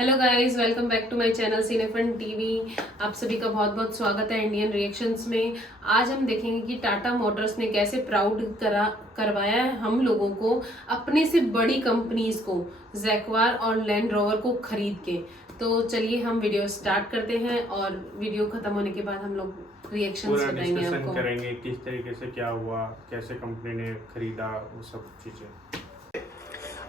Hello guys, welcome back to my channel Cinefan TV. आप सभी का बहुत बहुत स्वागत है इंडियन रिएक्शंस में। आज हम देखेंगे कि टाटा मोटर्स ने कैसे प्राउड करवाया है हम लोगों को अपने से बड़ी कंपनीज को, जैगवार और लैंड रोवर को खरीद के। तो चलिए हम वीडियो स्टार्ट करते हैं और वीडियो खत्म होने के बाद हम लोग रिएक्शंस बताएंगे आपको। करेंगे किस तरीके से क्या हुआ, कैसे कंपनी ने खरीदा, वो सब चीजें।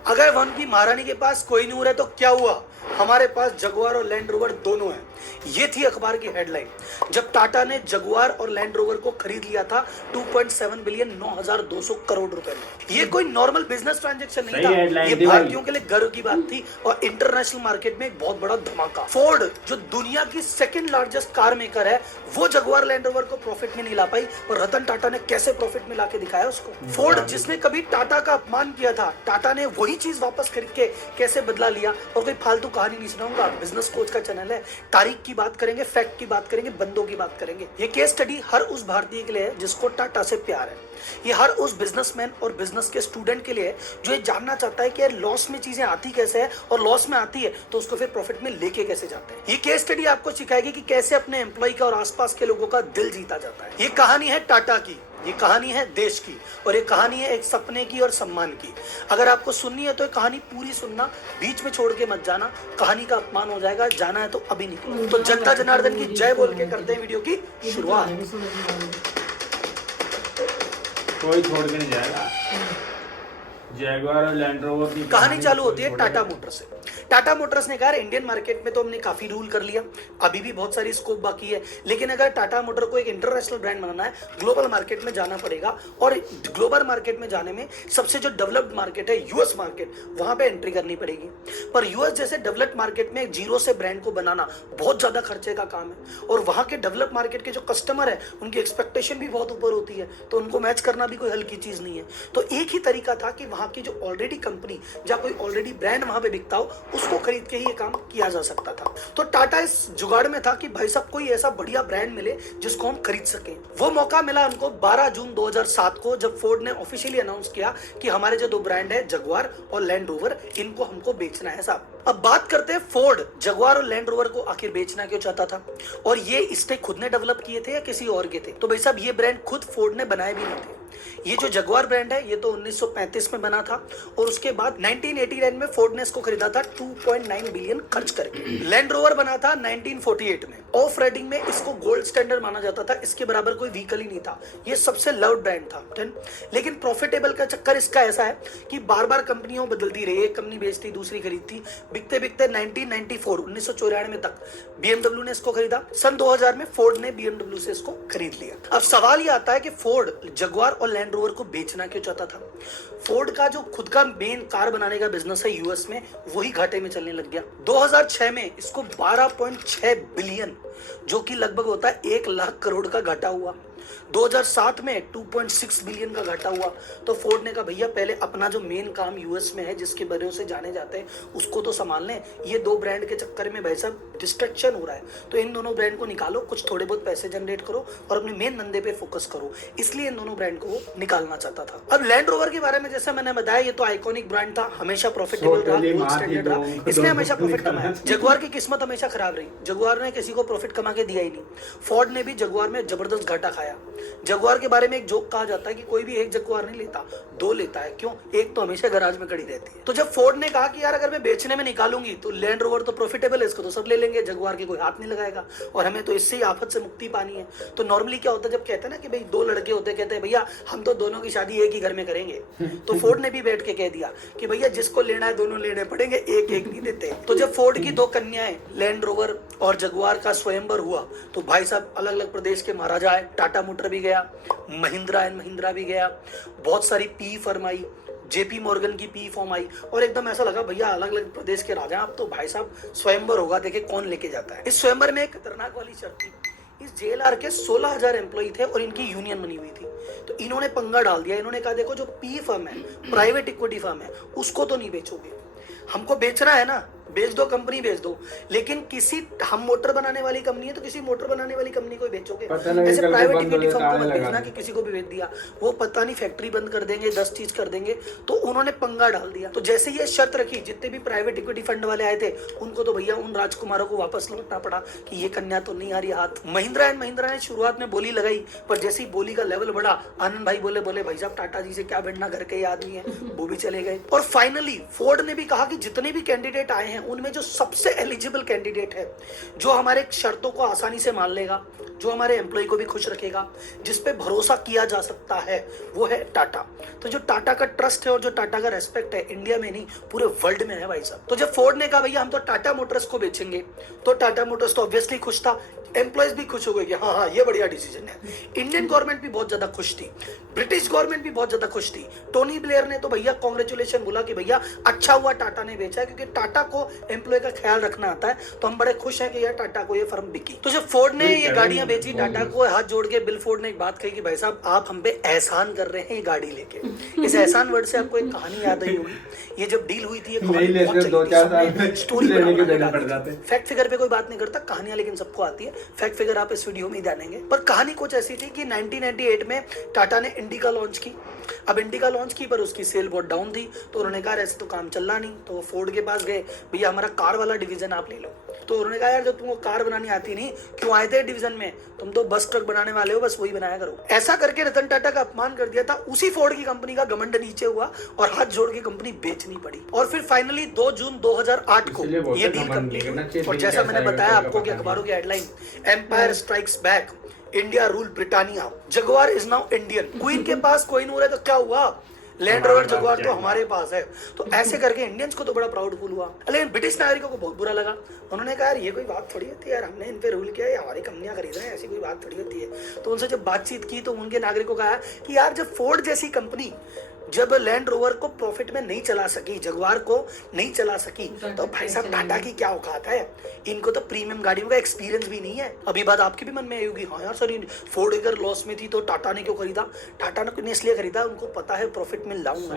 अगर वन की महारानी के पास कोई नूर है तो क्या हुआ, हमारे पास जगुआर और लैंड रोवर दोनों हैं। ये थी अखबार की हेडलाइन जब टाटा ने जगुआर और लैंड रोवर को खरीद लिया था 2.7 बिलियन 9,200 करोड़ रुपए में। ये कोई नॉर्मल बिजनेस ट्रांजैक्शन नहीं था, ये भारतीयों के लिए गर्व की बात थी और इंटरनेशनल मार्केट में एक बहुत बड़ा धमाका। फोर्ड जो दुनिया की सेकंड लार्जेस्ट कार मेकर है, वो जगुआर लैंड रोवर को प्रॉफिट में नहीं ला पाई और रतन टाटा ने कैसे प्रॉफिट में लाके दिखाया उसको। फोर्ड जिसने कभी टाटा का अपमान किया था, टाटा ने वही चीज वापस खरीद के कैसे बदला लिया। और कोई फालतू कहानी नहीं सुनाऊंगा, बिजनेस कोच का चैनल है। तारीख की बात करेंगे, फैक्ट की बात करेंगे, बंदों की बात करेंगे। ये केस स्टडी हर उस भारतीय के लिए है जिसको टाटा से प्यार है। ये हर उस बिजनेसमैन और बिजनेस के स्टूडेंट के लिए है जो ये जानना चाहता है कि लॉस में चीजें आती कैसे है और लॉस में आती है तो उसको फिर प्रॉफिट में लेके कैसे जाते हैं। ये केस स्टडी आपको सिखाएगी कि कैसे अपने एम्प्लॉय का और आसपास के लोगों का दिल जीता जाता है। ये कहानी है टाटा की, ये कहानी है देश की और ये कहानी है एक सपने की और सम्मान की। अगर आपको सुननी है तो ये कहानी पूरी सुनना, बीच में छोड़ के मत जाना, कहानी का अपमान हो जाएगा। जाना है तो अभी निकलो। तो जनता जनार्दन की जय बोल के करते हैं वीडियो की शुरुआत। कोई छोड़ के नहीं जाएगा। जैगवार और लैंड रोवर की कहानी चालू होती है टाटा मोटर्स से। टाटा मोटर्स ने कहा इंडियन मार्केट में तो हमने काफी रूल कर लिया, अभी भी बहुत सारी स्कोप बाकी है, लेकिन अगर टाटा मोटर को एक इंटरनेशनल ब्रांड बनाना है, ग्लोबल मार्केट में जाना पड़ेगा। और ग्लोबल मार्केट में जाने में सबसे जो डेवलप्ड मार्केट है यूएस मार्केट, वहां पे एंट्री करनी पड़ेगी। पर यूएस जैसे डेवलप्ड मार्केट में जीरो से ब्रांड को बनाना बहुत ज्यादा खर्चे का काम है और वहां के डेवलप मार्केट के जो कस्टमर है उनकी एक्सपेक्टेशन भी बहुत ऊपर होती है, तो उनको मैच करना भी कोई हल्की चीज नहीं है। तो एक ही तरीका था कि वहां की जो ऑलरेडी कंपनी या कोई ऑलरेडी ब्रांड वहां पे बिकता हो, उसको खरीद के ही ये काम किया जा सकता था। तो टाटा इस जुगाड़ में था कि भाई साहब कोई ऐसा बढ़िया ब्रांड मिले जिसको हम खरीद सकें। वो मौका मिला उनको 12 जून 2007 को, जब फोर्ड ने ऑफिशियली अनाउंस किया कि हमारे जो दो ब्रांड है जगुआर और लैंड रोवर, इनको हमको बेचना है साहब। अब बात करते हैं फोर्ड जगुआर और लैंड रोवर को आखिर बेचना क्यों चाहता था और ये इसने खुद ने डेवलप किए थे या किसी और के थे। तो भाई साहब ये ब्रांड खुद फोर्ड ने बनाए भी नहीं थे। ये जो जगुआर ब्रांड है ये तो 1935 में बना था और उसके बाद 1989 में फोर्ड ने इसको खरीदा था 2.9 बिलियन खर्च करके। लैंड रोवर बना था 1948 में। ऑफ राइडिंग में इसको गोल्ड स्टैंडर्ड माना जाता था, इसके बराबर कोई व्हीकल ही नहीं था, ये सबसे लव्ड ब्रांड था। लेकिन प्रॉफिटेबल का चक्कर इसका ऐसा है कि बार बार कंपनियों बदलती रही, एक कंपनी बेचती दूसरी खरीदती, बिकते बिकते 1994 तक BMW ने इसको खरीदा। सन 2000 में फोर्ड ने BMW से इसको खरीद लिया। अब सवाल ये आता है कि फोर्ड जगुआर और लैंड रोवर को बेचना क्यों चाहता था। फोर्ड का जो खुद का मेन कार बनाने का बिजनेस है यूएस में, वही घाटे में चलने लग गया। 2006 में इसको 12.6 बिलियन, जो कि लगभग होता है 1 लाख करोड़ का घाटा हुआ। 2007 में 2.6 बिलियन का घाटा हुआ। तो फोर्ड ने कहा भैया पहले अपना जो मेन काम यूएस में है, जिसके भरोसे जाने जाते हैं, उसको तो संभाल लें। ये दो ब्रांड के चक्कर में भाई साहब डिस्ट्रैक्शन हो रहा है, तो इन दोनों ब्रांड को निकालो, कुछ थोड़े बहुत पैसे जनरेट करो और अपने मेन धंधे पे फोकस करो। इसलिए इन दोनों ब्रांड को वो निकालना चाहता था। अब लैंड रोवर के बारे में जैसे मैंने बताया, ये तो आइकॉनिक ब्रांड था, हमेशा प्रॉफिटेबल रहा, गोल्ड स्टैंडर्ड रहा, इसने हमेशा प्रॉफिट कमाया। जगुआर की किस्मत हमेशा खराब रही, जगुआर ने किसी को प्रॉफिट कमा के दिया ही नहीं। फोर्ड ने भी जगुआर में जबरदस्त घाटा खाया। जगुआर के बारे में एक जोक कहा जाता है कि कोई भी एक जगुआर नहीं लेता, दो लेता है। क्यों? एक तो हमेशा गैराज में खड़ी रहती है। तो जब फोर्ड ने कहा कि यार अगर मैं बेचने में निकालूंगी तो लैंड रोवर तो प्रॉफिटेबल है, इसको तो सब ले लेंगे, जगुआर की कोई हाथ नहीं लगाएगा और हमें तो इससे ही आफत से मुक्ति पानी है। तो नॉर्मली क्या होता है, जब कहते हैं ना कि भाई दो लड़के होते, कहते हैं भैया हम तो दोनों की शादी एक ही घर में करेंगे, तो फोर्ड ने भी बैठ के कह दिया कि भैया जिसको लेना है दोनों लेने पड़ेंगे, एक एक नहीं देते। तो जब फोर्ड की दो कन्याएं लैंड रोवर और जगुआर का स्वयंवर हुआ, तो भाई साहब अलग अलग प्रदेश के महाराजा आए, टाटा मोटर भी गया, महिंद्रा एंड महिंद्रा भी गया, बहुत सारी P firm I, JP Morgan की पी फॉर्म आई और एकदम ऐसा लगा भैया अलग अलग प्रदेश के राजा, अब तो भाई साहब स्वयंवर होगा, देखे कौन लेके जाता है। इस स्वयंवर में एक खतरनाक वाली शर्त थी, इस जेएलआर के 16,000 एम्प्लॉय थे और इनकी यूनियन बनी हुई थी। तो इन्होंने पंगा डाल दिया, इन्होंने कहा देखो जो पी फर्म है, प्राइवेट इक्विटी फर्म है, उसको तो नहीं बेचोगे, हमको बेचना है ना, बेच दो, कंपनी बेच दो, लेकिन किसी हम मोटर बनाने वाली कंपनी है तो किसी मोटर बनाने वाली कंपनी को ही बेचोगे। ऐसे प्राइवेट इक्विटी फर्म को मत बेचना कि किसी को भी बेच दिया, वो पता नहीं फैक्ट्री बंद कर देंगे, 10 चीज कर देंगे। तो उन्होंने पंगा डाल दिया। तो जैसे ये शर्त रखी, जितने भी प्राइवेट इक्विटी फंड वाले आए थे उनको तो भैया उन राजकुमारों को वापस लौटना पड़ा कि ये कन्या तो नहीं आ रही हाथ। महिंद्रा एंड महिंद्रा ने शुरुआत में बोली लगाई, पर जैसे ही बोली का लेवल बढ़ा, आनंद भाई बोले भाई साहब टाटा जी से क्या बैठना, घर के ही आदमी है, वो भी चले गए। और फाइनली फोर्ड ने भी कहा कि जितने भी कैंडिडेट आए हैं उनमें जो सबसे एलिजिबल कैंडिडेट है, जो हमारे शर्तों को आसानी से मान लेगा, जो हमारे एम्प्लॉय को भी खुश रखेगा, जिस पे भरोसा किया जा सकता है, वो है टाटा। तो जो टाटा का ट्रस्ट है और जो टाटा का रेस्पेक्ट है, इंडिया में नहीं पूरे वर्ल्ड में है भाई साहब। तो जब फोर्ड ने कहा भैया हम तो टाटा मोटर्स को बेचेंगे, तो टाटा मोटर्स तो ऑब्वियसली खुश था, एम्प्लॉयज भी खुश हो गए कि हाँ ये बढ़िया डिसीजन है। इंडियन गवर्नमेंट भी बहुत ज्यादा खुश थी, ब्रिटिश गवर्नमेंट भी बहुत ज्यादा खुश थी। टोनी ब्लेयर ने तो भैया कांग्रेचुलेशन बोला कि भैया अच्छा हुआ टाटा ने बेचा, क्योंकि टाटा को एम्प्लॉय का ख्याल रखना आता है, तो हम बड़े खुश हैं कि यार टाटा को ये फर्म बिकी। तो जब फोर्ड ने ये गाड़ियां बेची, टाटा को हाथ जोड़ के बिल फोर्ड ने एक बात कही कि भाई साहब आप हम पे एहसान कर रहे हैं ये गाड़ी लेके। इस एहसान वर्ड से आपको एक कहानी याद आई होगी। ये जब डील हुई थी, फैक्ट फिगर पे कोई बात नहीं करता, कहानियां लेकिन सबको आती है। फैक्ट फिगर आप इस वीडियो में ही जानेंगे। पर कहानी कुछ ऐसी थी कि 1998 में टाटा ने इंडिका लॉन्च की। अब इंडिका लॉन्च की पर उसकी सेल बहुत डाउन थी, तो उन्होंने कहा ऐसे तो काम चल रहा नहीं। तो वो फोर्ड के पास गए, भैया हमारा कार वाला डिवीजन आप ले लो। तो उन्होंने कहा यार जब तुमको कार बनानी आती नहीं, क्यों आए थे डिवीजन में, तुम तो बस ट्रक बनाने वाले हो, बस वही बनाया करो। ऐसा करके रतन टाटा का अपमान कर दिया था। उसी फोर्ड की कंपनी का घमंड नीचे हुआ और हाथ जोड़ के कंपनी बेचनी पड़ी। और फिर फाइनली 2 जून 2008 को ये डील कंप्लीट हुई। और जैसा मैंने बताया आपको कि अखबारों की headline, empire strikes back, India rule Britannia, Jaguar is now Indian. Queen के पास कोहिनूर है तो क्या हुआ, लैंड रोवर जगुआर तो हमारे पास है। तो ऐसे करके इंडियंस को तो बड़ा प्राउड फील हुआ, लेकिन ब्रिटिश नागरिकों को बहुत बुरा लगा। उन्होंने कहा यार ये कोई बात थोड़ी होती है यार, हमने इन पे रूल किया है, हमारी कंपनियां खरीद रहे हैं, ऐसी कोई बात थोड़ी होती है। तो उनसे जब बातचीत की तो उनके नागरिकों का कि यार जब फोर्ड जैसी कंपनी जब लैंड रोवर को प्रॉफिट में नहीं चला सकी, जगुआर को नहीं चला सकी, तो भाई साहब टाटा की क्या औकात है। इनको तो प्रीमियम गाड़ियों का एक्सपीरियंस भी नहीं है। अभी बात आपके भी मन में आई होगी, हाँ यार सर फोर्ड अगर लॉस में थी तो टाटा ने क्यों खरीदा। टाटा ने इसलिए खरीदा, उनको पता है प्रॉफिट में लाऊंगा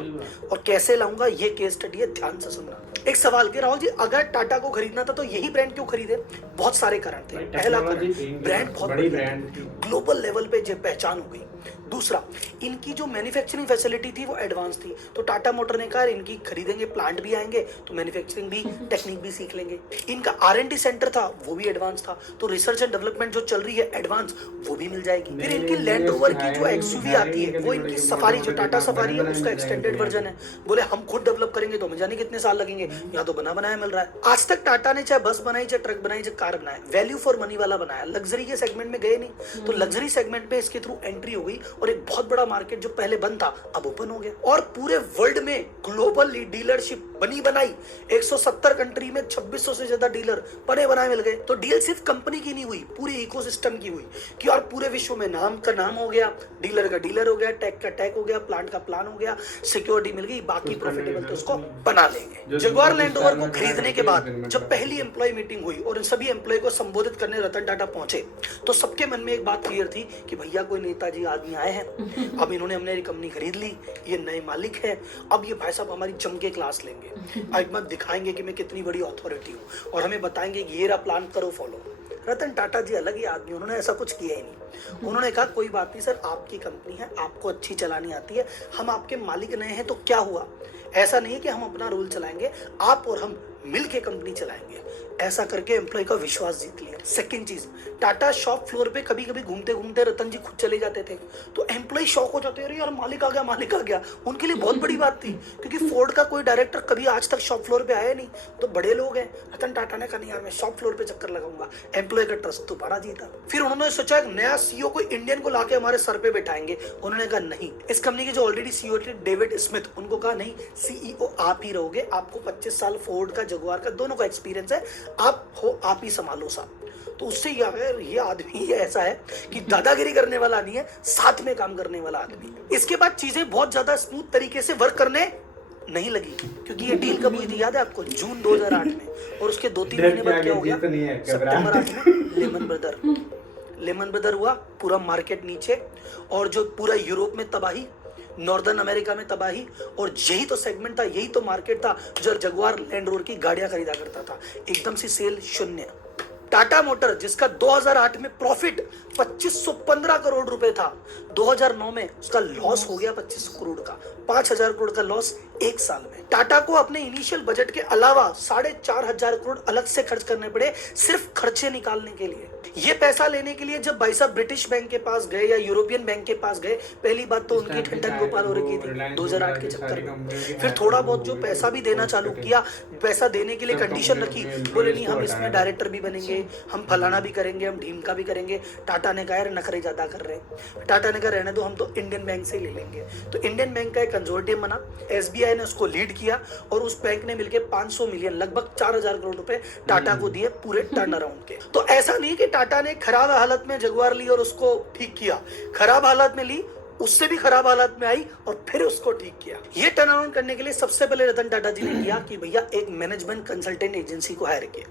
और कैसे लाऊंगा, ये केस स्टडी है, ध्यान से सुनना। एक सवाल के राहुल जी, अगर टाटा को खरीदना था तो यही ब्रांड क्यों खरीदे। बहुत सारे कारण थे। पहला ब्रांड बहुत बड़ी ब्रांड, ग्लोबल लेवल पे पहचान हो गई। दूसरा, इनकी जो मैन्युफैक्चरिंग फैसिलिटी थी वो एडवांस थी। तो टाटा मोटर ने कहा इनकी खरीदेंगे, प्लांट भी आएंगे तो मैन्युफैक्चरिंग भी, टेक्निक भी सीख लेंगे। इनका R&D सेंटर था वो भी एडवांस था, तो रिसर्च एंड डेवलपमेंट जो चल रही है एडवांस, वो भी मिल जाएगी। फिर इनकी लैंड रोवर की जो XUV आती है, वो इनकी सफारी जो टाटा सफारी है उसका एक्सटेंडेड वर्जन है। बोले हम खुद डेवलप करेंगे तो हमें जाने कितने साल लगेंगे, यहाँ तो बना बनाया मिल रहा है। आज तक टाटा ने चाहे बस बनाई, चाहे ट्रक बनाई, चाहे कार बनाया, वैल्यू फॉर मनी वाला बनाया, लग्जरी के सेगमेंट में गए नहीं। तो लग्जरी सेगमेंट में इसके थ्रू एंट्री हो गई और एक बहुत बड़ा मार्केट जो पहले बंद था अब ओपन हो गया। और पूरे वर्ल्ड में ग्लोबल डीलरशिप बनी बनाई, 170 कंट्री में 2600 से ज्यादा डीलर बने बनाए मिल गए। तो डील सिर्फ कंपनी की नहीं हुई, पूरे इकोसिस्टम की हुई कि और पूरे विश्व में नाम का नाम हो गया, डीलर का डीलर हो गया, टेक का टेक हो गया, प्लांट का प्लान हो गया, सिक्योरिटी मिल गई, बाकी प्रॉफिटेबल तो उसको बना लेंगे। जगुआर लैंड रोवर को खरीदने के बाद जब पहली एम्प्लॉय मीटिंग हुई और इन सभी एम्प्लॉय को संबोधित करने रतन टाटा पहुंचे, तो सबके मन में एक बात क्लियर थी कि भैया कोई नेताजी आदमी आए हैं, अब इन्होंने हमने कंपनी खरीद ली, ये नए मालिक है, अब ये भाई साहब हमारी जम के क्लास लेंगे, आज मत दिखाएंगे कि मैं कितनी बड़ी अथॉरिटी हूँ और हमें बताएंगे कि ये रहा प्लान, करो फॉलो। रतन टाटा जी अलग ही आदमी, उन्होंने ऐसा कुछ किया ही नहीं। उन्होंने कहा कोई बात नहीं सर, आपकी कंपनी है, आपको अच्छी चलानी आती है, हम आपके मालिक नए हैं तो क्या हुआ, ऐसा नहीं है कि हम अपना रोल चलाएंगे, आप और हम मिल के कंपनी चलाएंगे। ऐसा करके एम्प्लॉय का विश्वास जीत लिया। सेकंड चीज, टाटा शॉप फ्लोर पे कभी कभी घूमते घूमते रतन जी खुद चले जाते थे, तो एम्प्लॉय शॉक हो जाते, अरे यार मालिक आ गया, मालिक आ गया। उनके लिए बहुत बड़ी बात थी, क्योंकि फोर्ड का कोई डायरेक्टर कभी आज तक शॉप फ्लोर पे आया नहीं, तो बड़े लोग हैं। रतन टाटा ने कहा नहीं यार मैं शॉप फ्लोर पे चक्कर लगाऊंगा, एम्प्लॉय का ट्रस्ट दोबारा जीता। फिर उन्होंने सोचा एक नया CEO कोई इंडियन को लाके हमारे सर पे बैठाएंगे। उन्होंने कहा नहीं, इस कंपनी के जो ऑलरेडी CEO थे डेविड स्मिथ, उनको कहा नहीं CEO आप ही रहोगे, आपको 25 साल फोर्ड का जगुआर का दोनों का एक्सपीरियंस है, आप हो, आप ही संभालो साहब। तो उससे ये आदमी ऐसा है कि दादागिरी करने वाला नहीं है, साथ में काम करने वाला आदमी है। इसके बाद चीजें बहुत ज्यादा स्मूथ तरीके से वर्क करने नहीं लगी, क्योंकि ये डील कब हुई थी याद है आपको, जून 2008 में, और उसके 2-3 महीने बाद क्या हो गया, सितंबर 8 में लेमन ब्रदर हुआ, पूरा मार्केट नीचे, और जो पूरा यूरोप में तबाही, नॉर्दर्न अमेरिका में तबाही, और यही तो सेगमेंट था, यही तो मार्केट था जो जगुआर लैंड रोवर की गाड़ियां खरीदा करता था। एकदम से सेल शून्य। टाटा मोटर जिसका 2008 में प्रॉफिट 2515 करोड़ रुपए था, 2009 में उसका लॉस हो गया 25 करोड़ का, 5000 करोड़ का लॉस एक साल में। टाटा को अपने इनिशियल बजट के अलावा 4500 करोड़ अलग से खर्च करने पड़े सिर्फ खर्चे निकालने के लिए। ये पैसा लेने के लिए जब भाई साहब ब्रिटिश बैंक के पास गए या यूरोपियन बैंक के पास गए, पहली बात तो उनकी ठंडन गोपाल हो रखी थी 2008 के चक्कर में। फिर थोड़ा बहुत जो पैसा भी देना चालू किया, पैसा देने के लिए कंडीशन रखी, बोले नहीं हम इसमें डायरेक्टर भी बनेंगे, हम फलाना भी करेंगे, हम ढीमका भी करेंगे। टाटा ने कहा यार नखरे ज्यादा कर रहे हैं। टाटा ने कहा रहने दो, हम तो इंडियन बैंक से ले लेंगे। तो इंडियन बैंक का एक कंसोर्टियम बना, एसबीआई ने उसको लीड किया और उस बैंक ने मिलकर 500 मिलियन लगभग 4000 करोड़ रुपए टाटा को दिए पूरे टर्न अराउंड के। तो ऐसा नहीं कि टाटा ने खराब हालत में जगुआर ली और उसको ठीक किया, खराब हालत में ली, उससे भी खराब हालत में आई और फिर उसको ठीक किया। ये टर्न अराउंड करने के लिए सबसे पहले रतन टाटा जी ने किया कि भैया एक मैनेजमेंट कंसल्टेंट एजेंसी को हायर किया।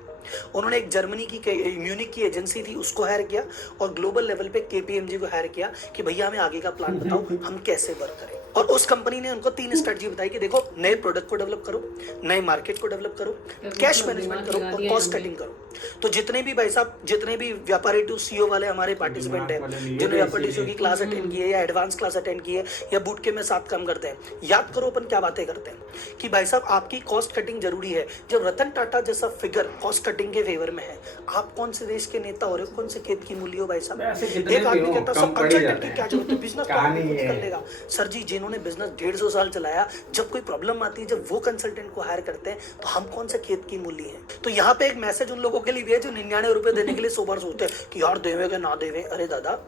उन्होंने एक जर्मनी की म्यूनिक की एजेंसी थी उसको हायर किया और ग्लोबल लेवल पे केपीएमजी को हायर किया कि भैया हमें आगे का प्लान बताओ, हम कैसे वर्क करें। और उस कंपनी ने उनको 3 स्ट्रेटजी बताई कि देखो नए प्रोडक्ट को डेवलप करो, नए मार्केट को डेवलप करो, कैश मैनेजमेंट करो और कॉस्ट कटिंग करो। तो जितने भी भाई साहब, जितने भी व्यापारी टू सीओ वाले हमारे पार्टिसिपेंट हैं, जिन्होंने व्यापारी टू की क्लास अटेंड की है या एडवांस क्लास अटेंड की है या बूट के में साथ काम करते हैं, याद करो अपन क्या बातें करते हैं कि भाई साहब आपकी कॉस्ट कटिंग जरूरी है। जब रतन टाटा जैसा फिगर कॉस्ट कटिंग के फेवर में है, आप कौन से देश के नेता हो रहे हो, कौन से खेत की मूल्य हो भाई साहब। एक आदमी कहता सब कंसल्टेंट की क्या जरूरत है, बिजनेस तो आदमी कर लेगा। सर जी जिन्होंने बिजनेस 150 साल चलाया, जब कोई प्रॉब्लम आती है, जब वो कंसल्टेंट को हायर करते हैं तो हम कौन से खेत की मूल्य है। तो यहाँ पे एक मैसेज उन लोगों के लिए भी है जो 99 रुपए देने के लिए 100 बार सोचते हैं कि यार देवे के ना देवे। अरे दादा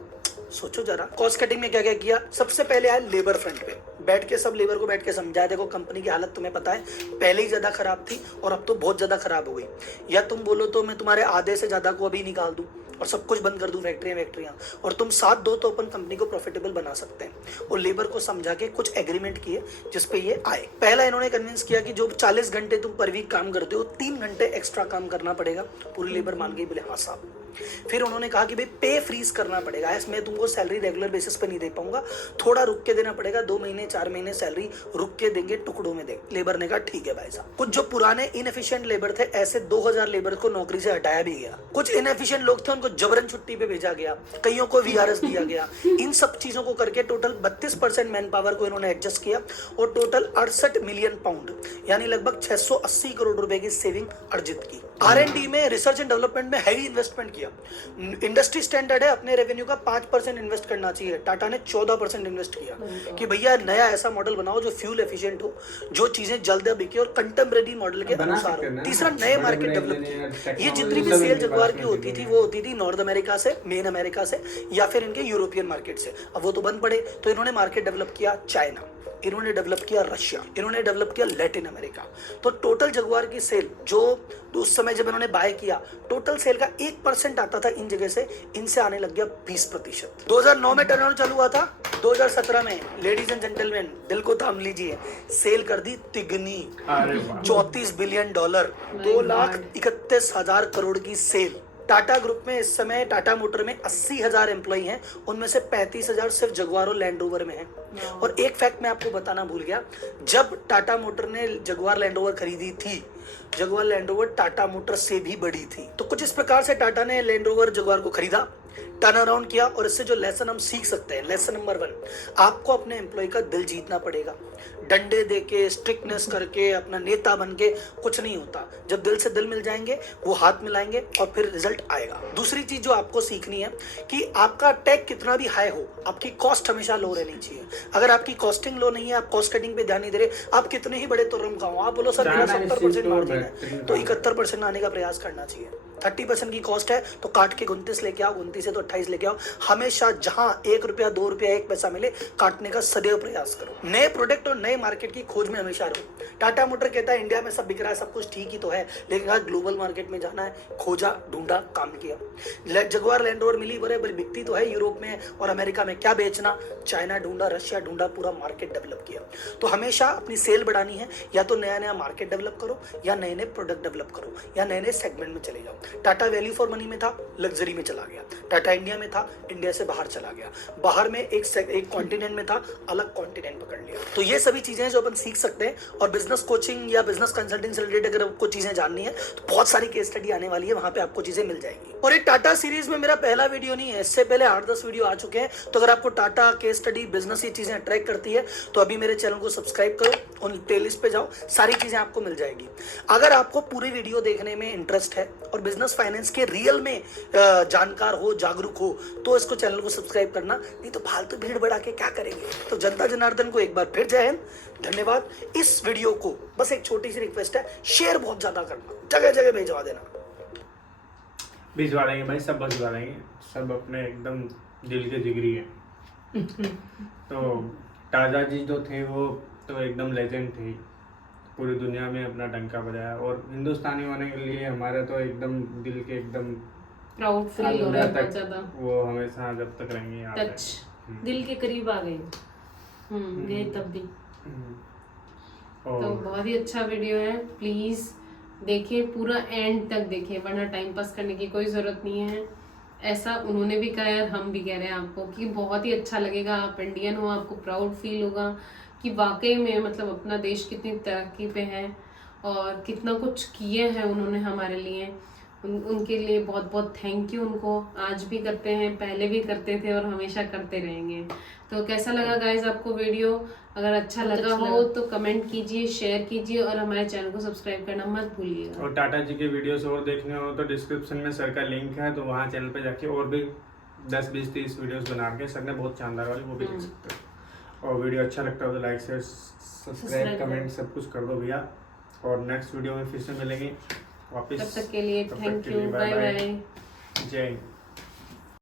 सोचो जरा, कॉस्ट कटिंग में क्या क्या किया। सबसे पहले आया लेबर फ्रंट पे, बैठ के सब लेबर को बैठ के समझाया, देखो कंपनी की हालत तुम्हें पता है पहले ही ज्यादा खराब थी और अब तो बहुत ज्यादा खराब हो गई, या तुम बोलो तो मैं तुम्हारे आधे से ज्यादा को अभी निकाल दूं और सब कुछ बंद कर दूं, फैक्ट्रियां, और तुम साथ दो तो अपन कंपनी को प्रॉफिटेबल बना सकते हैं। और लेबर को समझा के कुछ एग्रीमेंट किए जिसपे ये आए। पहला इन्होंने कन्विंस किया कि जो 40 घंटे तुम पर वीक काम करते हो 3 घंटे एक्स्ट्रा काम करना पड़ेगा। पूरी लेबर मान गई, बोले हाँ साहब। फिर उन्होंने कहा कि भाई पे फ्रीज करना पड़ेगा, इसमें तुमको सैलरी रेगुलर बेसिस पे नहीं दे पाऊंगा, थोड़ा रुक के देना पड़ेगा, 2 महीने 4 महीने सैलरी रुक के देंगे, टुकड़ों में देंगे। लेबर ने कहा ठीक है भाई साहब। कुछ जो पुराने इनएफिशिएंट लेबर थे, ऐसे 2000 लेबर को नौकरी से हटाया भी गया। कुछ इनएफिशिएंट लोग थे उनको जबरन छुट्टी पे भेजा गया, कईयों को वीआरएस दिया गया। इन सब चीजों को करके टोटल 32% मैन पावर को इन्होंने एडजस्ट किया और टोटल 68 मिलियन पाउंड यानी लगभग 680 करोड़ रुपए की सेविंग अर्जित की। R&D में, रिसर्च एंड डेवलपमेंट में हैवी इन्वेस्टमेंट किया। इंडस्ट्री स्टैंडर्ड है अपने रेवेन्यू का 5% इन्वेस्ट करना चाहिए, टाटा ने 14% इन्वेस्ट किया कि भैया नया ऐसा मॉडल बनाओ जो फ्यूल एफिशिएंट हो, जो चीजें जल्द बिके और कंटेम्परेरी मॉडल के अनुसार हो। तीसरा नए मार्केट डेवलप किए। ये जितनी भी सेल जगुआर की होती थी वो होती थी नॉर्थ अमेरिका से, मेन अमेरिका से या फिर इनके यूरोपियन मार्केट से। अब वो तो बंद पड़े तो इन्होंने मार्केट डेवलप किया चाइना, इन्होंने डेवलप किया रशिया, इन्होंने डेवलप किया लैटिन अमेरिका। तो टोटल जगुआर की सेल जो उस समय जब इन्होंने बाय किया, टोटल सेल का 1% आता था इन जगह से, इनसे आने लग गया 20%। 2009 में टर्नओवर चालू हुआ था, 2017 में लेडीज एंड जेंटलमैन दिल को थाम लीजिए, सेल कर दी तिगनी, $34 बिलियन, 2,31,000 करोड़ की सेल। टाटा ग्रुप में इस समय टाटा मोटर में 80,000 एम्प्लॉई हैं, उनमें से 35,000 सिर्फ जगुआर और लैंड रोवर में हैं। और एक फैक्ट मैं आपको बताना भूल गया, जब टाटा मोटर ने जगुआर लैंड रोवर खरीदी थी, Jaguar land rover Tata motor से भी बड़ी थी। तो कुछ इस प्रकार से टाटा ने लैंड रोवर जगुआर को खरीदा, टर्न अराउंड किया। और इससे जो लेसन हम सीख सकते हैं, लेसन नंबर 1, आपको अपने एम्प्लॉय का दिल जीतना पड़ेगा। डंडे देके, स्ट्रिक्टनेस करके, अपना नेता बन के कुछ नहीं होता। जब दिल से दिल मिल जाएंगे, वो हाथ मिलाएंगे और फिर रिजल्ट आएगा। दूसरी चीज जो आपको सीखनी है कि आपका टैग कितना भी हाई हो, आपकी कॉस्ट हमेशा लो रहनी चाहिए। अगर आपकी कॉस्टिंग लो नहीं है, आप कॉस्ट कटिंग पे ध्यान नहीं दे रहे, आप कितने ही बड़े तुर्रम खाओ, आप बोलो सर मेरा 70% मार्जिन है, तो 71% आने का प्रयास करना चाहिए। 30% की कॉस्ट है तो काट के 29 लेके आओ, 29 से तो 28 लेके आओ। हमेशा जहां 1 रुपया 2 रुपया 1 पैसा मिले, काटने का सदैव प्रयास करो। नए प्रोडक्ट और नए मार्केट की खोज में हमेशा रहो। टाटा मोटर कहता है इंडिया में सब बिक रहा है, सब कुछ ठीक ही तो है, लेकिन आज ग्लोबल मार्केट में जाना है, खोजा, ढूंढा, काम किया। जगुआर लैंड रोवर मिली, बराबर बिकती तो है यूरोप में और अमेरिका में, क्या बेचना, चाइना ढूंढा, रशिया ढूंढा, पूरा मार्केट डेवलप किया। तो हमेशा अपनी सेल बढ़ानी है, या तो नया नया मार्केट डेवलप करो, या नए नए प्रोडक्ट डेवलप करो, या नए नए सेगमेंट में चले जाओ। टाटा वैल्यू फॉर मनी में था, लग्जरी में चला गया। टाटा इंडिया में था, इंडिया से बाहर चला गया। बाहर में एक कॉन्टिनेंट में था, अलग कॉन्टिनेंट पकड़ लिया। तो ये सभी चीजें जो अपन सीख सकते हैं। और बिजनेस कोचिंग या बिजनेस कंसल्टिंग से रिलेटेड अगर आपको चीजें जाननी है तो बहुत सारी केस स्टडी आने वाली है, वहां पे आपको चीजें मिल जाएगी। और ये टाटा सीरीज में मेरा पहला वीडियो नहीं है, इससे पहले 8-10 वीडियो आ चुके हैं। तो अगर आपको टाटा केस स्टडी बिजनेस ये चीजें अट्रैक्ट करती है तो अभी मेरे चैनल को सब्सक्राइब करो, उन प्लेलिस्ट पे जाओ, सारी चीजें आपको मिल जाएगी। अगर आपको पूरी वीडियो देखने में इंटरेस्ट है और बिजनेस फाइनेंस के रियल में जानकार हो, जागरूक हो, तो इसको चैनल को सब्सक्राइब करना, नहीं तो फालतू भीड़ बढ़ा के क्या करेंगे। तो जनता जनार्दन को एक बार फिर जय हिंद, धन्यवाद। इस वीडियो को बस एक छोटी सी रिक्वेस्ट है, शेयर बहुत ज्यादा करना, जगह जगह भेजवा देना। भिजवा देंगे भाई, सब भिजवा देंगे, सब अपने एकदम दिल के जिगरी हैं। तो टाटा जी जो थे वो तो एकदम लेजेंड थे, पूरी दुनिया में अपना डंका बजाया। और हिंदुस्तानी होने के लिए हमारा तो एकदम दिल के एकदम प्राउड फील हो रहा है बहुत ज्यादा। वो हमेशा जब तक रहेंगे याद है। टच दिल के करीब आ गए। गए तब भी। तो और बहुत ही अच्छा वीडियो है, प्लीज देखिए, पूरा एंड तक देखिए, वरना टाइम पास करने की कोई जरूरत नहीं है। ऐसा उन्होंने भी कहा है, हम भी कह रहे हैं आपको कि बहुत ही अच्छा लगेगा। आप इंडियन हो, आपको प्राउड फील होगा कि वाकई में मतलब अपना देश कितनी तरक्की पे है और कितना कुछ किए हैं उन्होंने हमारे लिए। उनके लिए बहुत बहुत थैंक यू उनको। आज भी करते हैं, पहले भी करते थे और हमेशा करते रहेंगे। तो कैसा लगा गाइज आपको वीडियो? अगर अच्छा लगा हो तो कमेंट कीजिए, शेयर कीजिए और हमारे चैनल को सब्सक्राइब करना मत भूलिएगा। और टाटा जी के वीडियोस और देखने हो तो डिस्क्रिप्शन में सर का लिंक है, तो वहाँ चैनल पे जाके और भी 10, 20, 30 वीडियोस बना के सर ने बहुत शानदार वाली, वो भी देख सकते हो। और वीडियो अच्छा लगता हो तो लाइक शेयर सब्सक्राइब कमेंट सब कुछ कर दो भैया। और नेक्स्ट वीडियो में फिर से मिलेंगे वापस। तब तक के लिए थैंक यू, बाय बाय, जय हिंद।